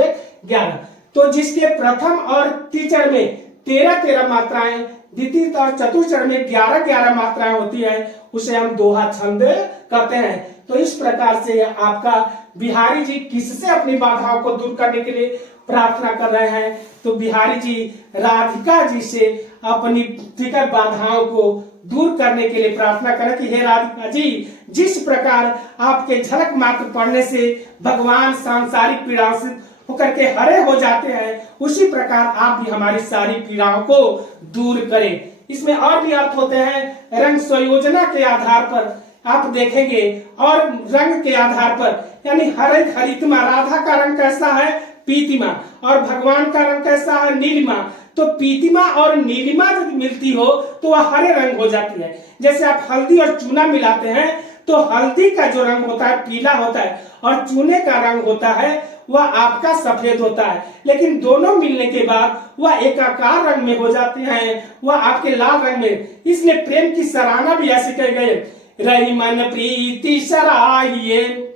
11। तो जिसके प्रथम और तृतीय चरण में 13-13 मात्राएं, द्वितीय और चतुर्थ चरण में 11-11 मात्राएं होती है, उसे हम दोहा छंद कहते हैं। तो इस प्रकार से आपका बिहारी जी किससे अपनी बाधाओं को दूर करने के लिए प्रार्थना कर रहे हैं? तो बिहारी जी राधिका जी से अपनी बाधाओं को दूर करने के लिए प्रार्थना करें कि हे राधिका जी, जिस प्रकार आपके झलक मात्र पड़ने से भगवान सांसारिक पीड़ाओं से होकर के हरे हो जाते हैं, उसी प्रकार आप भी हमारी सारी पीड़ाओं को दूर करें। इसमें और भी अर्थ होते हैं, रंग संयोजना के आधार पर आप देखेंगे, और रंग के आधार पर, यानी हरितमा, राधा का रंग कैसा है? पीतिमा, और भगवान का रंग कैसा है? नीलिमा। तो पीतिमा और नीलिमा जब मिलती हो तो वह हरे रंग हो जाती है। जैसे आप हल्दी और चूना मिलाते हैं तो हल्दी का जो रंग होता है पीला होता है, और चूने का रंग होता है वह आपका सफेद होता है, लेकिन दोनों मिलने के बाद वह एकाकार रंग में हो जाते हैं, वह आपके लाल रंग में। इसलिए प्रेम की सराहना भी ऐसे कह गए, रही मन प्रीति सराहिए,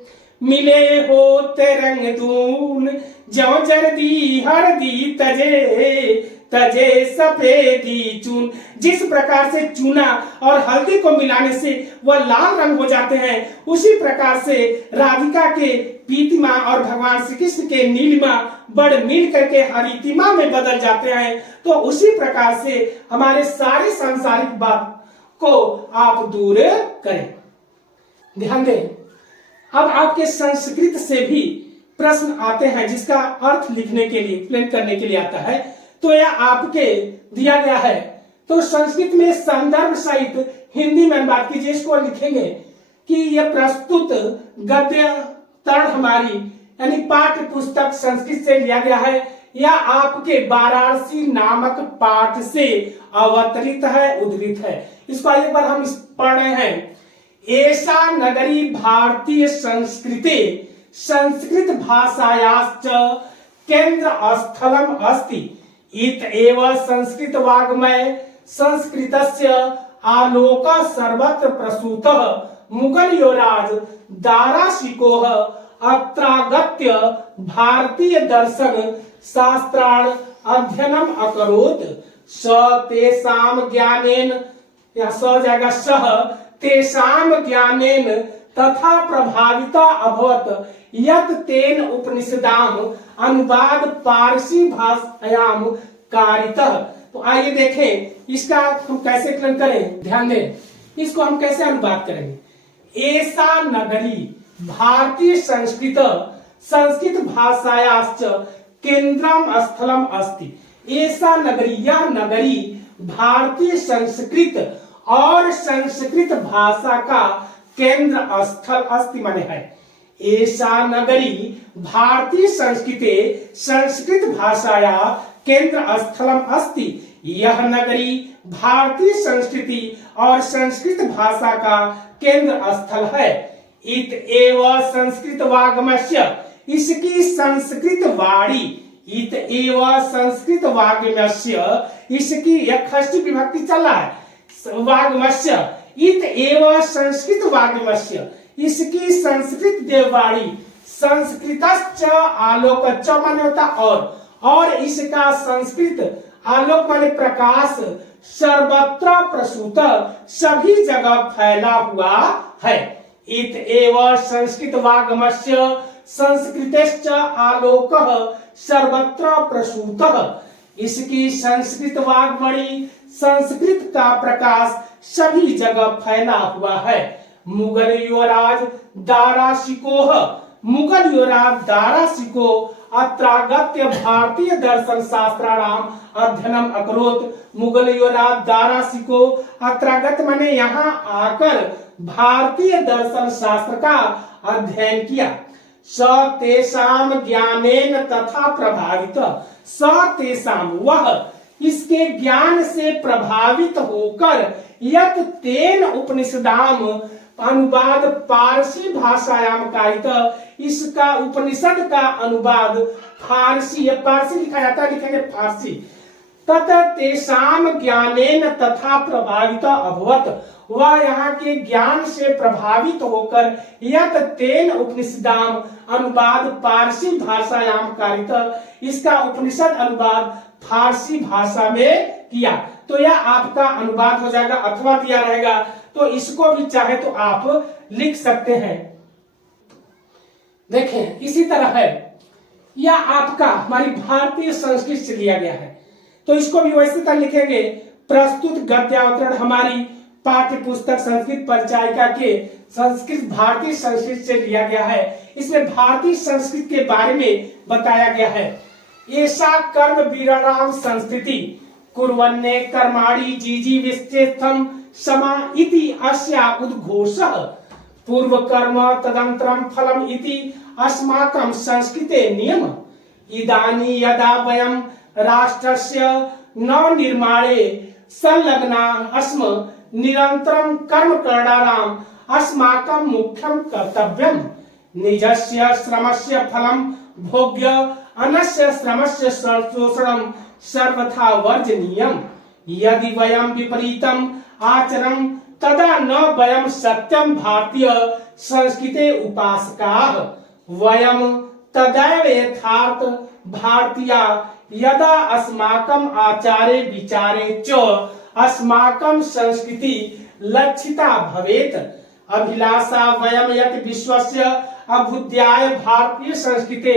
मिले हो ते रंग दून, ज्यों जर्दी हरदी तजे, तजे सफेदी चून। जिस प्रकार से चूना और हल्दी को मिलाने से वह लाल रंग हो जाते हैं, उसी प्रकार से राधिका के पीतिमा और भगवान श्री कृष्ण के नीलिमा बढ़ मिल करके हरितिमा में बदल जाते हैं। तो उसी प्रकार से हमारे सारे सांसारिक बात को आप दूर करें। ध्यान दें, अब आपके संस्कृत से भी प्रश्न आते हैं जिसका अर्थ लिखने के लिए, एक्सप्लेन करने के लिए आता है। तो यह आपके दिया गया है। तो संस्कृत में संदर्भ सहित हिंदी में बात कीजिए, इसको लिखेंगे कि यह प्रस्तुत गद्य तरण हमारी यानी पाठ्य पुस्तक संस्कृत से लिया गया है या आपके वाराणसी नामक पाठ से अवतरित है, उद्धृत है। इसको एक बार हम पढ़ रहे हैं। एषा नगरी भारतीय संस्कृते संस्कृत भाषायाश्च केंद्र स्थलम अस्ति। इत एव संस्कृत वाग्मय संस्कृतस्य आलोक सर्वत्र प्रसूतः। मुगल युवराज दाराशिकोह अत्रागत्य भारतीय दर्शन शास्त्राण अध्ययनम अकरोत्। स तेषां ज्ञानेन या स जाएगा सह तेषां ज्ञानेन तथा प्रभाविता अभवत यत् तेन उपनिषदाम अनुवाद पारसी भाषायाम कारितः। तो आइए देखें इसका हम कैसे एक्सप्लेन करें। ध्यान दें, इसको हम कैसे अनुवाद करेंगे। एषा नगरी भारतीय संस्कृत संस्कृत भाषायाश्च केंद्रम स्थलम अस्ति। ऐसा नगरी, यह नगरी भारतीय संस्कृत और संस्कृत भाषा का केंद्र स्थल अस्ति माने है। ऐसा नगरी भारतीय संस्कृते संस्कृत भाषाया केंद्र स्थलम अस्ति। यह नगरी भारतीय संस्कृति और संस्कृत भाषा का केंद्र स्थल है। इत एव संस्कृत वाग्मस्य, इसकी संस्कृत वाणी, इत एव संस्कृत वाग्मस्य, इसकी यह षष्ठी विभक्ति चल रहा है। वाग्मस्य, इत एव संस्कृत वाग्मस्य, इसकी संस्कृत देववाणी, संस्कृतश्च आलोक, च माने होता और इसका संस्कृत आलोक माने प्रकाश, सर्वत्र प्रसूत, सभी जगह फैला हुआ है। इत एव संस्कृत वाग्मस्य संस्कृतश्च आलोकः सर्वत्र प्रसूतः, इसकी संस्कृत वाग्मणि संस्कृत का प्रकाश सभी जगह फैला हुआ है। मुगल युवराज दाराशिकोह, मुगल युवराज दाराशिको अत्रागत्य भारतीय दर्शन शास्त्राणाम अध्ययनम अकरोत्। मुगल युवराज दाराशिको अत्रागत माने यहाँ आकर भारतीय दर्शन शास्त्र का अध्ययन किया। स तेषाम ज्ञानेन तथा प्रभावित, स तेषाम वह इसके ज्ञान से प्रभावित होकर यत तेन उपनिषदाम अनुवाद पारसी भाषायाम कारित, इसका उपनिषद का अनुवाद फारसी, पारसी लिखा जाता है, लिखेंगे फारसी। तथा तेषाम ज्ञानेन तथा प्रभावित अभवत, वह यहाँ के ज्ञान से प्रभावित होकर यत तेन उपनिषदाम अनुवाद पारसी भाषायाम कारित, इसका उपनिषद अनुवाद फारसी भाषा में किया। तो यह आपका अनुवाद हो जाएगा अथवा दिया रहेगा, तो इसको भी चाहे तो आप लिख सकते हैं। देखें इसी तरह है, यह आपका हमारी भारतीय संस्कृत से लिया गया है, तो इसको भी वैसे तरह लिखेंगे। प्रस्तुत गद्यावतरण हमारी पाठ्य पुस्तक संस्कृत परिचायिका के संस्कृत भारतीय संस्कृत से लिया गया है। इसमें भारतीय संस्कृत के बारे में बताया गया है। ऐसा कर्म वीराणाम संस्कृति कुर्वन्ने कर्माणि जीजी विश्चेत्थम समा इति अस्या उद्घोषः। पूर्व कर्म तदंतरम फलम इति अस्माकं संस्कृते नियम। इदानी यदा वयं राष्ट्रस्य नव निर्माणे संलग्ना अस्म निरंतरं कर्म करणानाम् अस्माकं मुख्यं कर्तव्यम्। निजस्य श्रमस्य फलं भोग्य अनस्य श्रमस्य शोषणं सर्वथा वर्जनीयम्। यदि वयं विपरीतम् आचरं तदा न वयं सत्यं भारतीय संस्कृते उपासकाः, वयं तदैव यथार्थ भारतीया यदा अस्माकं आचारे विचारे च अस्माकं संस्कृति लक्षिता भवेत् अभिलाषा वयं यत् विश्वस्य अभ्युदयाय भारतीय संस्कृते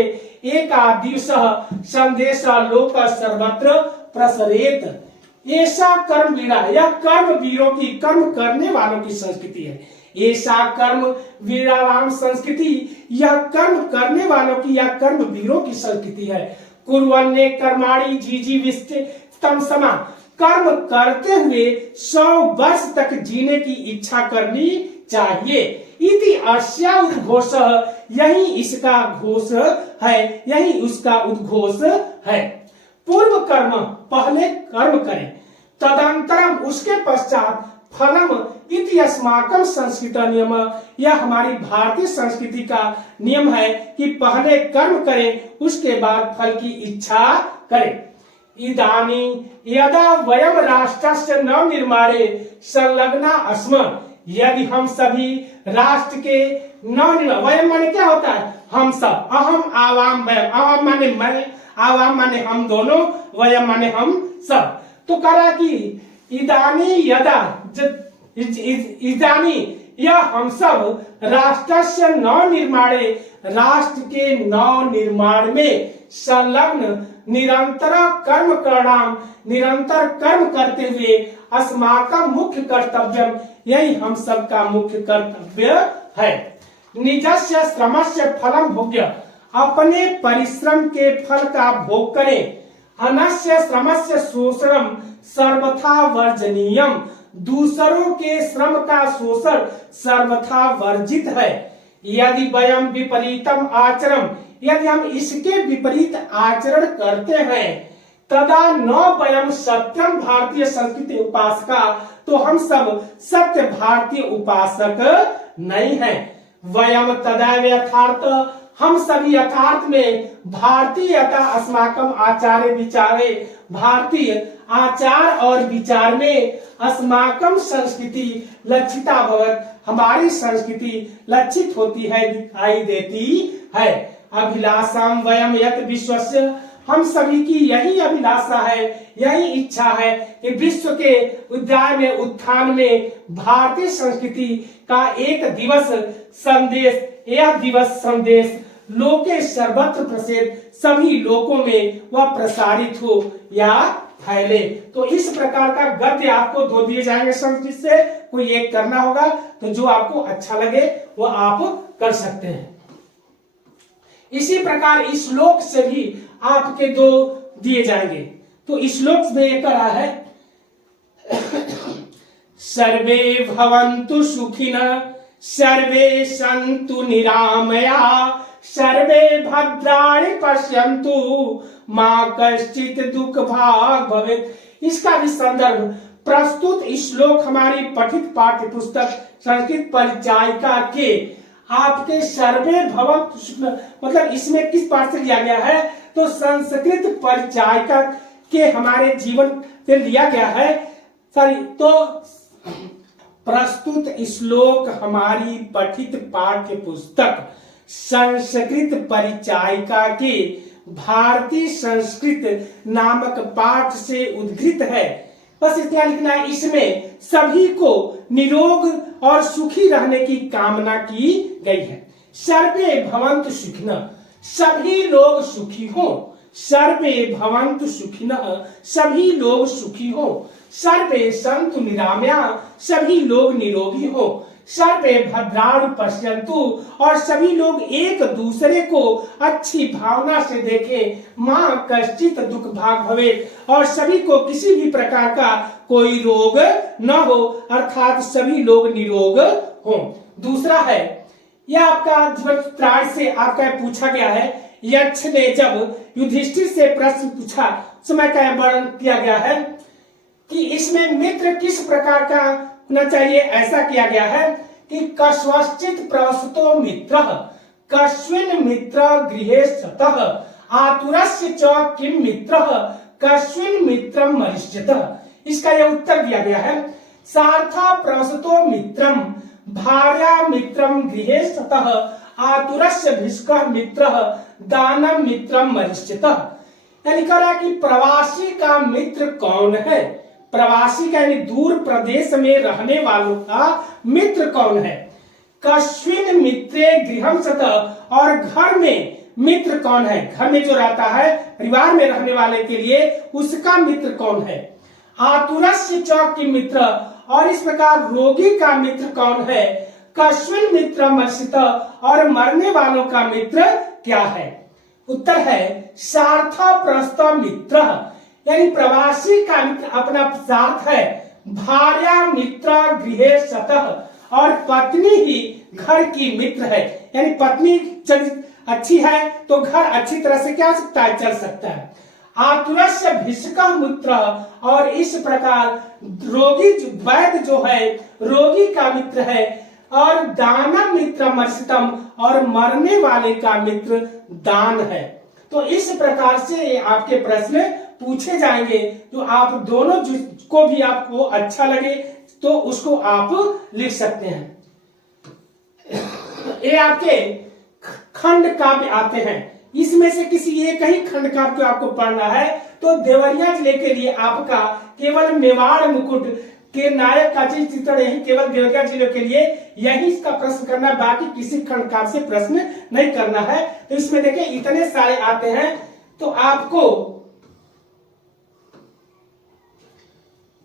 एकादिवसः संदेशः लोक सर्वत्र प्रसरेत। ऐसा कर्म वीरा, यह कर्म वीरों की, कर्म करने वालों की संस्कृति है। ऐसा कर्म वीराराम संस्कृति, यह कर्म करने वालों की, यह कर्म वीरों की संस्कृति है। कुर्वन्ने कर्माणि जीजीविष्टम समा, कर्म करते हुए 100 वर्ष तक जीने की इच्छा करनी चाहिए। इति अस्या उद्घोषः, यही इसका घोष है, यही उसका उद्घोष है। पूर्व कर्म, पहले कर्म करें, तदंतरम, उसके पश्चात फलम इति अस्माकं संस्कृत नियम, यह हमारी भारतीय संस्कृति का नियम है कि पहले कर्म करें, उसके बाद फल की इच्छा करें। इदानी यदा वयम राष्ट्रस्य नव निर्माणे संलग्ना अस्म, यदि हम सभी राष्ट्र के नव निर्माण, वयम माने क्या होता है? हम सब, अहम आवाम वयम, अहम माने मैं, आवाम माने हम दोनों, वयम माने हम सब। तो करा कि इदानी यदा, इदानी, यह हम सब राष्ट्रस्य नव निर्माणे, राष्ट्र के नव निर्माण में संलग्न निरंतर कर्म करणाम, निरंतर कर्म करते हुए अस्माकं मुख्य कर्तव्यम, यही हम सबका मुख्य कर्तव्य है। निजस्य श्रमस्य फलम भोग्य, अपने परिश्रम के फल का भोग करें। अनस्य श्रमस्य शोषणम सर्वथा वर्जनीयम, दूसरों के श्रम का शोषण सर्वथा वर्जित है। यदि वयम विपरीतम आचरम, यदि हम इसके विपरीत आचरण करते हैं, तदा न वयम सत्यम भारतीय संस्कृति उपासका, तो हम सब सत्य भारतीय उपासक नहीं हैं। वयम तदैव यथार्थ, हम सभी यथार्थ में भारतीयता अस्माकं आचार्य विचारे, भारतीय आचार और विचार में अस्माकं संस्कृति लक्षिता भवत, हमारी संस्कृति लक्षित होती है, दिखाई देती है। अभिलाषाम वयम यत विश्वस्य, हम सभी की यही अभिलाषा है, यही इच्छा है कि विश्व के उद्याय में, उत्थान में भारतीय संस्कृति का एक दिवस संदेश, यह दिवस संदेश लोके सर्वत्र प्रसिद्ध, सभी लोकों में वह प्रसारित हो या फैले। तो इस प्रकार का गद्य आपको 2 दिए जाएंगे संस्कृत से, कोई एक करना होगा, तो जो आपको अच्छा लगे वो आप कर सकते हैं। इसी प्रकार इस श्लोक से भी आपके 2 दिए जाएंगे। तो इस श्लोक में एक करा है, सर्वे भवन्तु सुखिनः, सर्वे सन्तु निरामया, सर्वे भद्राणि पश्यन्तु मा कश्चित् दुःख भाग् भवेत्। इसका भी संदर्भ प्रस्तुत श्लोक हमारी पठित पाठ्य पुस्तक संस्कृत परिचायिका के आपके सर्वे भवन्तु, मतलब इसमें किस पाठ से लिया गया है? तो संस्कृत परिचायिका के हमारे जीवन से लिया गया है। तो प्रस्तुत श्लोक हमारी पठित पाठ्य पुस्तक संस्कृत परिचायिका के भारतीय संस्कृत नामक पाठ से उद्धृत है। बस इतना लिखना है, इसमें सभी को निरोग और सुखी रहने की कामना की गई है। सर्वे भवन्तु सुखिनः, सभी लोग सुखी हो। सर्वे भवन्तु सुखिनः, सभी लोग सुखी हो। सर्वे सन्तु निरामया, सभी लोग निरोगी हो। सर्वे भद्राणि पश्यन्तु, और सभी लोग एक दूसरे को अच्छी भावना से देखें। मां कश्चित् दुःख भाग् भवेत्, और सभी को किसी भी प्रकार का कोई रोग न हो, अर्थात सभी लोग निरोग हो। दूसरा है, यह आपका जीवन त्राण से आपका पूछा गया है। यक्ष ने जब युधिष्ठिर से प्रश्न पूछा, समय का वर्णन किया गया है कि इसमें मित्र किस प्रकार का होना चाहिए। ऐसा किया गया है कि कस्वश्चित् प्रवसतो मित्रः, कस्मिन् मित्र गृहे स्तः, आतुरस्य च किं मित्रः, कस्मिन् मित्रं मरिष्यतः। इसका यह उत्तर दिया गया है। सार्था प्रवसतो मित्रम, भार्या मित्रम गृहे स्तः, आतुरस्य भिष्कः मित्रः, दानम मित्रम मरिष्यतः। यानी कह रहा है कि प्रवासी का मित्र कौन है। प्रवासी का यानी दूर प्रदेश में रहने वालों का मित्र कौन है। कस्मिन् मित्रे गृहं सतः, और घर में मित्र कौन है। घर में जो रहता है, परिवार में रहने वाले के लिए उसका मित्र कौन है। आतुरस्य च किम मित्र, और इस प्रकार रोगी का मित्र कौन है। कस्मिन् मित्र मर्षित, और मरने वालों का मित्र क्या है। उत्तर है सार्थप्रस्थ मित्र, यानी प्रवासी का मित्र अपना सार्थ है। भार्या मित्र गृहे सतः, और पत्नी ही घर की मित्र है, यानी पत्नी अच्छी है तो घर अच्छी तरह से क्या सकता है, चल सकता है। आतुरस्य भिषका मित्र, और इस प्रकार रोगी वैद्य जो है रोगी का मित्र है। और दानम मित्र मर्षितम, और मरने वाले का मित्र दान है। तो इस प्रकार से आपके प्रश्न पूछे जाएंगे, जो आप दोनों जिसको भी आपको अच्छा लगे तो उसको आप लिख सकते हैं। ये आपके खंड काव्य आते हैं, इसमें से किसी एक ही खंड काव्य को आपको पढ़ना है। तो देवरिया जिले के लिए आपका केवल मेवाड़ मुकुट के नायक का चित्रण यही केवल देवरिया जिले के लिए यही इसका प्रश्न करना, बाकी किसी खंड काव्य से प्रश्न नहीं करना है। तो इसमें देखिए इतने सारे आते हैं, तो आपको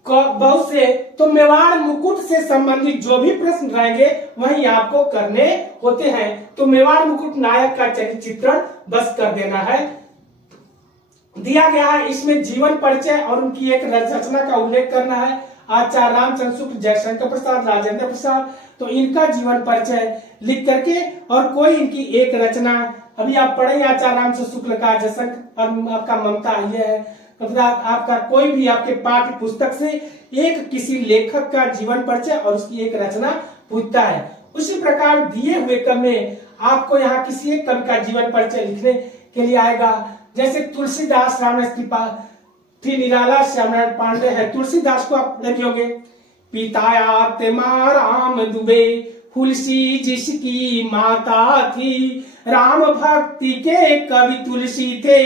बहुत से तो मेवाड़ मुकुट से संबंधित जो भी प्रश्न रहेंगे वही आपको करने होते हैं। तो मेवाड़ मुकुट नायक का चित्रण बस कर देना है। दिया गया है इसमें जीवन परिचय और उनकी एक रचना का उल्लेख करना है। आचार्य रामचंद्र शुक्ल, जयशंकर प्रसाद, राजेंद्र प्रसाद, तो इनका जीवन परिचय लिख करके और कोई इनकी एक रचना, अभी आप पढ़ेंगे आचार्य रामचंद्र शुक्ल का, जयशंकर आपका ममता ये है, आपका कोई भी आपके पाठ्य पुस्तक से एक किसी लेखक का जीवन परिचय और उसकी एक रचना पूछता है। उसी प्रकार दिए हुए क्रम में आपको यहाँ किसी एक कवि का जीवन परिचय लिखने के लिए आएगा। जैसे तुलसीदास, रामनाथ त्रिपाठी, निराला, श्यामनारायण पांडे है। तुलसीदास को आप लिखोगे, पितायात्मा राम दुबे, तुलसी जिसकी माता थी, राम भक्ति के कवि तुलसी थे,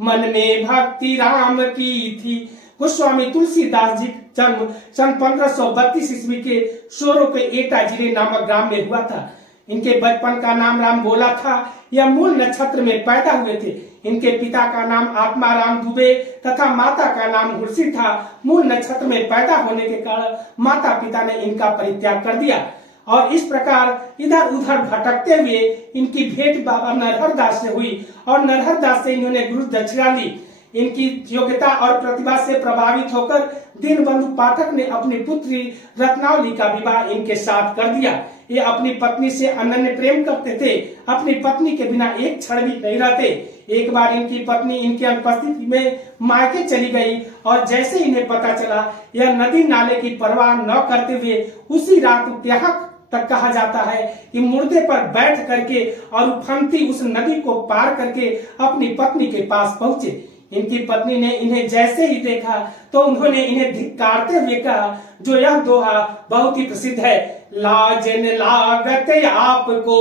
मन में भक्ति राम की थी। गोस्वामी तुलसीदास जी जन्म सन 1532 ईस्वी के सोरो के एटा जिले नामक ग्राम में हुआ था। इनके बचपन का नाम राम बोला था। यह मूल नक्षत्र में पैदा हुए थे। इनके पिता का नाम आत्माराम दुबे तथा माता का नाम हुर्सी था। मूल नक्षत्र में पैदा होने के कारण माता पिता ने इनका परित्याग कर दिया और इस प्रकार इधर उधर भटकते हुए इनकी भेंट बाबा नरहर दास से हुई और नरहर दास से इन्होंने गुरु दक्षिणा ली। इनकी योग्यता और प्रतिभा से प्रभावित होकर दीनबंधु पाठक ने अपनी पुत्री रत्नावली का विवाह इनके साथ कर दिया। ये अपनी पत्नी से अनन्य प्रेम करते थे। अपनी पत्नी के बिना एक क्षण भी नहीं रहते। एक बार इनकी पत्नी इनकी अनुपस्थिति में मायके चली गई और जैसे इन्हें पता चला, यह नदी नाले की परवाह न करते हुए उसी रात यहाँ तक कहा जाता है कि मुर्दे पर बैठ करके और उफनती उस नदी को पार करके अपनी पत्नी के पास पहुंचे। इनकी पत्नी ने इन्हें जैसे ही देखा तो उन्होंने इन्हें धिक्कारते हुए कहा, जो यह दोहा बहुत ही प्रसिद्ध है, लाजन लागत आपको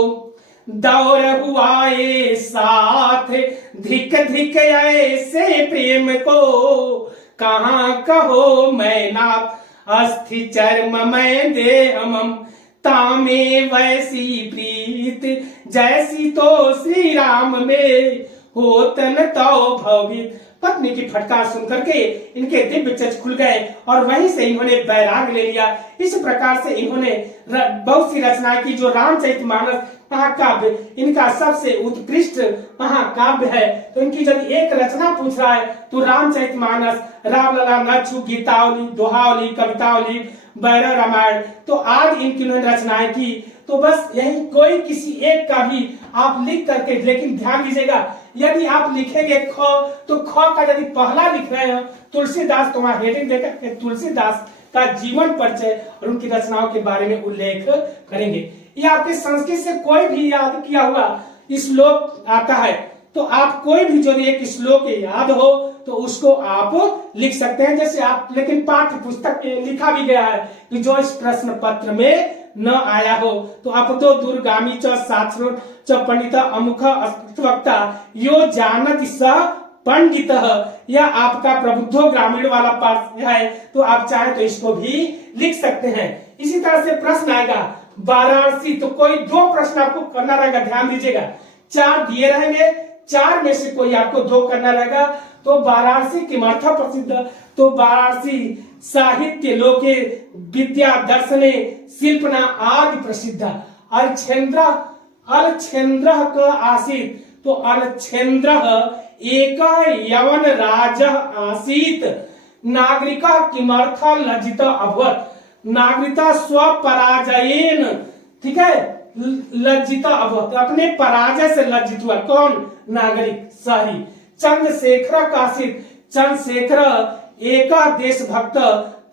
दौर हुआ ये साथ, धिक धिक ऐसे प्रेम को कहाँ कहो मैं नाथ, अस्थि चर्म मैं देहम तामे वैसी प्रीत, जैसी तो श्री राम में होतन तो भवित। पत्नी की फटकार सुनकर के इनके दिव्य चक्षु खुल गए और वहीं से इन्होंने वैराग ले लिया। इस प्रकार से इन्होंने बहुत सी रचनाएं की। जो रामचरितमानस महाकाव्य इनका सबसे उत्कृष्ट महाकाव्य है। तो इनकी जब एक रचना पूछ रहा है तो रामचरितमानस, रामलला, नच्छु, गीतावली, दोहावली, कवितावली, बैरव रामायण, तो आज इनकी उन्होंने रचनाएं की। तो बस यही कोई किसी एक का भी आप लिख करके, लेकिन ध्यान दीजिएगा यदि आप लिखेंगे ख तो ख का यदि पहला लिख रहे हैं तुलसीदास तो वहां हेडिंग देकर के तुलसीदास का जीवन परिचय और उनकी रचनाओं के बारे में उल्लेख करेंगे। ये आपके संस्कृत से कोई भी याद किया हुआ श्लोक आता है तो आप कोई भी जो एक श्लोक याद हो तो उसको आप लिख सकते हैं। जैसे आप, लेकिन पाठ्य पुस्तक में लिखा भी गया है कि जो इस प्रश्न पत्र में न आया हो तो आप तो दूरगामी च साक्षरो च पंडित अमुख वक्ता यो जानत स पंडित, यह आपका प्रबुद्धो ग्रामीण वाला पार्ट है, तो आप चाहे तो इसको भी लिख सकते हैं। इसी तरह से प्रश्न आएगा वाराणसी, तो कोई 2 प्रश्न आपको करना रहेगा, ध्यान दीजिएगा। 4 दिए रहेंगे, 4 में से कोई आपको 2 करना रहेगा। तो वाराणसी किमर्थं प्रसिद्ध, तो वाराणसी साहित्य लोके विद्या दर्शने शिल्पना आदि प्रसिद्ध। अलछेन्द्र का आसीत, तो अलछेन्द्र एक यवन राज आसीत। नागरिका किमर्था लज्जित अभवत, नागरिकता स्वपराजयेन, ठीक है, लज्जित अभवत, अपने पराजय से लज्जित हुआ। कौन? नागरिक, शहरी। चंद्रशेखर काशित, चंद्रशेखर एक देशभक्त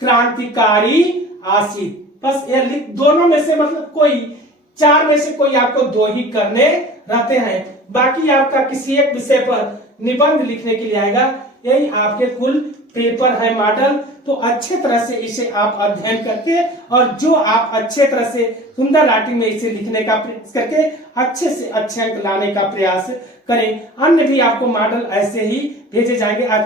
क्रांतिकारी आसीत। बस ये लिख, दोनों में से मतलब कोई 4 में से कोई आपको 2 ही करने रहते हैं। बाकी आपका किसी एक विषय पर निबंध लिखने के लिए आएगा। यही आपके कुल पेपर है मॉडल। तो अच्छे तरह से इसे आप अध्ययन करके और जो आप अच्छे तरह से सुंदर राइटिंग में इसे लिखने का प्रयास करके अच्छे से अच्छे अंक लाने का प्रयास करें। अन्य भी आपको मॉडल ऐसे ही भेजे जाएंगे। आज